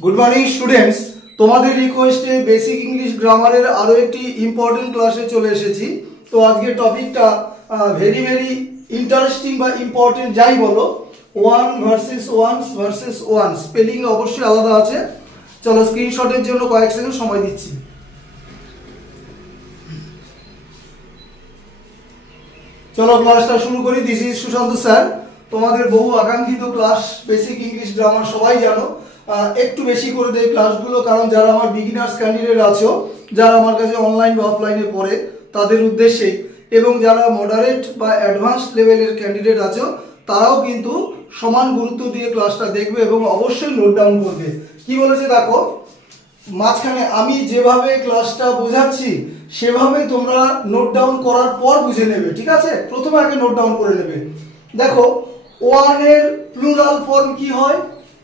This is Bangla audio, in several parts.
गुड मॉर्निंग स्टूडेंट्स তোমাদের রিকোয়েস্টে বেসিক ইংলিশ গ্রামারের আরো একটি ইম্পর্টেন্ট ক্লাসে চলে এসেছি। তো আজকে টপিকটা ভেরি ভেরি ইন্টারেস্টিং বা ইম্পর্টেন্ট যাই বলো, ওয়ান ভার্সেস ওয়ান স্পেলিং অবশ্যই আলাদা আছে। চলো স্ক্রিনশটের জন্য কয়েক সেকেন্ড সময় দিচ্ছি। চলো ক্লাসটা শুরু করি। This is Sushant sir. তোমাদের বহু আকাঙ্ক্ষিত ক্লাস বেসিক ইংলিশ গ্রামার, সবাই জানো একটু বেশি করে দেয় ক্লাসগুলো, কারণ যারা আমার বিগিনার্স ক্যান্ডিডেট আছো, যারা আমার কাছে অনলাইন বা অফলাইনে পড়ে তাদের উদ্দেশ্যেই, এবং যারা মডারেট বা অ্যাডভান্স লেভেলের ক্যান্ডিডেট আছো তারাও কিন্তু সমান গুরুত্ব দিয়ে ক্লাসটা দেখবে এবং অবশ্যই নোট ডাউন করবে। কি বলেছে দেখো, মাঝখানে আমি যেভাবে ক্লাসটা বোঝাচ্ছি সেভাবে তোমরা নোট ডাউন করার পর বুঝে নেবে, ঠিক আছে? প্রথমে আগে নোট ডাউন করে নেবে। দেখো, ওয়ানের প্লুরাল ফর্ম কি হয়?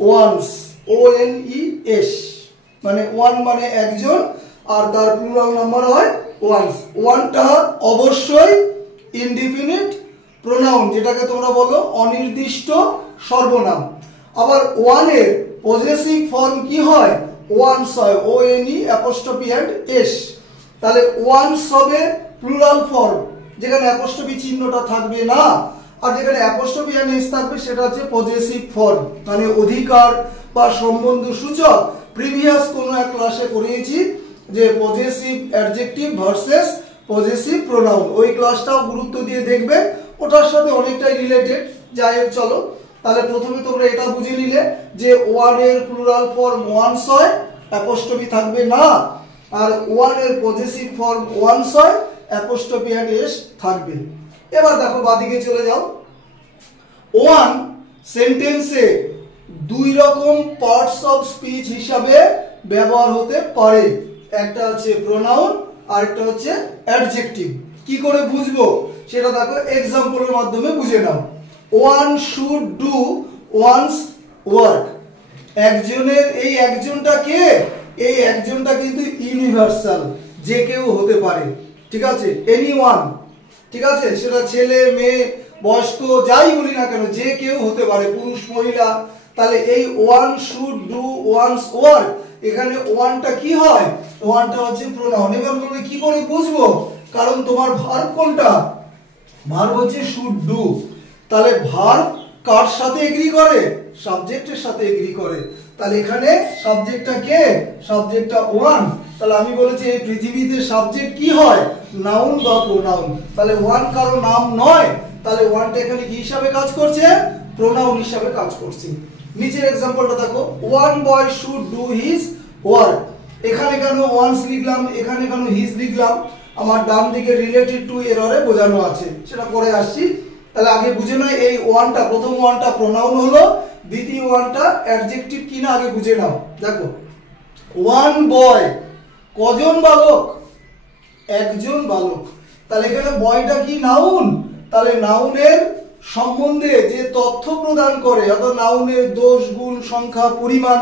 ওয়ান্স, ONES, মানে ওয়ান মানে একজন, আর তার প্লুরাল নাম্বার হয় ওয়ান্স। ওয়ানটা অবশ্যই ইনডিফিনিট প্রোনাউন, যেটাকে তোমরা বলো অনির্দিষ্ট সর্বনাম। আবার ওয়ানের পজেসিভ ফর্ম কি হয়? ওয়ান্স হয়, ONE'(S). তাহলে ওয়ান্স হবে প্লুরাল ফর্ম, যেখানে অ্যাপোস্ট্রফি চিহ্নটা থাকবে না, আর যেখানে অ্যাপোস্ট্রফি আর এস থাকবে সেটা হচ্ছে পজেসিভ ফর্ম, মানে অধিকার বা সম্বন্ধ সূচক। প্রিভিয়াস কোনো এক ক্লাসে পড়িয়েছি যে possessive adjective versus possessive pronoun, ওই ক্লাসটাও গুরুত্ব দিয়ে দেখবে, ওটার সাথে অনেকটাই রিলেটেড। যাই হোক, চলো তাহলে প্রথমে তোমরা এটা বুঝে নিলে যে ওয়ানের প্লুরাল ফর্ম ওয়ান্স হয়, অ্যাপোস্ট্রফি থাকবে না, আর ওয়ানের পজেসিভ ফর্ম ওয়ান্স হয়, অ্যাপোস্ট্রফি আর এস থাকবে। এবার দেখো বাদিকে চলে যাও। ওয়ান সেন্টেন্সে দুই রকম পার্টস অফ স্পিচ হিসাবে ব্যবহার হতে পারে, একটা হচ্ছে প্রোনাউন আর একটা হচ্ছে অ্যাডজেক্টিভ। কি করে বুঝবো সেটা দেখো এক্সাম্পলের মাধ্যমে বুঝে নাও। One should do one's work. একজনের, এই একজনটা কে? এই একজনটা কিন্তু ইউনিভার্সাল, যে কেউ হতে পারে, ঠিক আছে? এনিওয়ান, ঠিক আছে? সেটা ছেলে মেয়ে বয়স্ক যাই বলি না কেন, যে কেউ হতে পারে, পুরুষ মহিলা। তাহলে এই one should do one's work, এখানে ওয়ানটা কি হয়? ওয়ানটা হচ্ছে প্রোনাউন। এবার বলবে কি করে বুঝবো? কারণ তোমার ভার্ব কোনটা? ভার্ব হচ্ছে শুড ডু। তাহলে ভার্ব কার সাথে এগ্রি করে? সাবজেক্টের সাথে এগ্রি করে। তাহলে এখানে সাবজেক্টটা কে? সাবজেক্টটা ওয়ান। তাহলে আমি বলেছি এই পৃথিবীতে সাবজেক্ট কি হয়? নাউন বা প্রোনাউন। তাহলে ওয়ান কারো নাম নয়, তাহলে ওয়ানটা এখানে কি হিসাবে কাজ করছে? প্রোনাউন হিসাবে কাজ করছে। নিচের এক্সাম্পলটা দেখো, one boy should do his work. এখানে কেন ওয়ান্স লিখলাম, এখানে কেন হিজ লিখলাম? আমার ডান দিকে রিলেটেড টু এররে বোঝানো আছে, সেটা পরে আসছি। তাহলে আগে বুঝে নাও এই ওয়ানটা, প্রথম ওয়ানটা প্রোনাউন হলো, দ্বিতীয় ওয়ানটা অ্যাডজেক্টিভ কিনা আগে বুঝে নাও। দেখো, ওয়ান বয়, কজন বালক? একজন বালক। তাহলে এখানে বয়টা কি নাউন? তাহলে নাউনের সম্বন্ধে যে তথ্য প্রদান করে, অর্থাৎ নাউনের দোষ গুণ সংখ্যা পরিমাণ,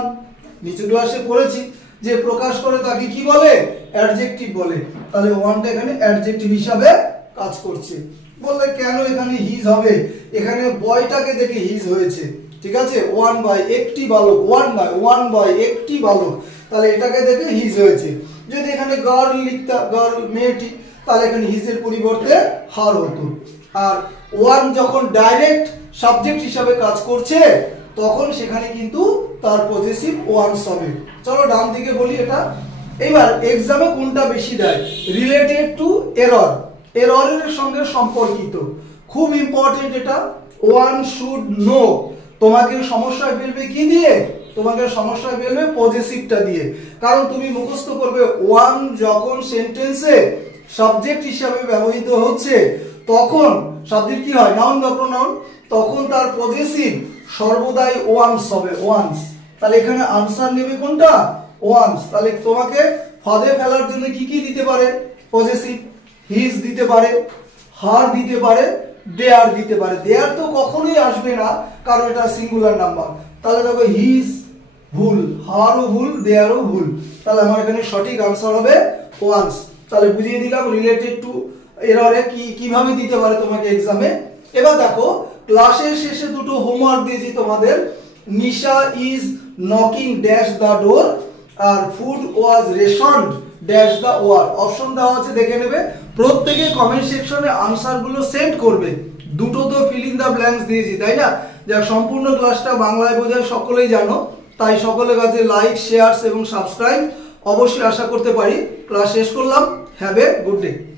নিচে ক্লাসে পড়েছি যে প্রকাশ করে, তাকে কি বলে? অ্যাডজেক্টিভ বলে। তাহলে ওয়ানটা এখানে অ্যাডজেক্টিভ হিসাবে কাজ করছে। বললে কেন এখানে হিজ হবে? এখানে বয়টাকে দেখে হিজ হয়েছে, ঠিক আছে? ওয়ান বাই একটি বালক, ওয়ান বাই একটি বালক, তাহলে এটাকে দেখে হিজ হয়েছে। যদি এখানে গার্ল লিখতা, গার্ল মেয়েটি, তাহলে এখানে হিজের পরিবর্তে হার হতো। আর ওয়ান যখন ডাইরেক্ট সাবজেক্ট হিসাবে কাজ করছে তখন সেখানে কিন্তু তার পজেসিভ ওয়ান্স হবে। চলো ডান দিকে বলি এটা। এবার এক্সামে কোনটা বেশি দেয়? রিলেটেড টু এরর, এররের সঙ্গে সম্পর্কিত, খুব ইম্পর্টেন্ট এটা। ওয়ান শুড নো, তোমাকে সমস্যায় ফেলবে কি দিয়ে? তোমাকে সমস্যায় ফেলবে পজেসিভটা দিয়ে। কারণ তুমি মুখস্থ করবে ওয়ান যখন সেন্টেন্সে সাবজেক্ট হিসাবে ব্যবহৃত হচ্ছে, তখন সাবজেক্ট কি হয়? নাউন বা প্রোনাউন, তখন তার পজেসিভ সর্বদাই ওয়ান্স হবে, ওয়ান্স। তাহলে এখানে আনসার নেবে কোনটা? ওয়ান্স। তাহলে তোমাকে ফাঁদে ফেলার জন্য কি কি দিতে পারে? পজেসিভ, হিজ দিতে পারে, হার দিতে পারে, দেয়ার দিতে পারে। দেয়ার তো কখনোই আসবে না, কারণ এটা সিঙ্গুলার নাম্বার। তাহলে দেখো হিজ ভুল, হারও ভুল, দেয়ারও ভুল। তাহলে আমার এখানে সঠিক আনসার হবে ওয়ান্স। তাহলে বুঝিয়ে দিলাম রিলেটেড টু এররে কিভাবে দিতে পারে তোমাকে এক্সামে। এবার দেখো ক্লাসের শেষে দুটো হোমওয়ার্ক দিয়েছি তোমাদের। Nisha is knocking dash the door আর food was rationed dash the war. Option দেওয়া আছে, দেখে নেবে। প্রত্যেকে কমেন্ট সেকশনে আনসারগুলো সেন্ড করবে। দুটো তো ফিল ইন দ্য ব্ল্যাঙ্কস দিয়েছি, তাই না? যা সম্পূর্ণ ক্লাসটা বাংলায় বোঝায় সকলেই জানো, তাই সকলের কাছে লাইক, শেয়ার এবং সাবস্ক্রাইব অবশ্যই আশা করতে পারি। ক্লাস শেষ করলাম। Have a good day.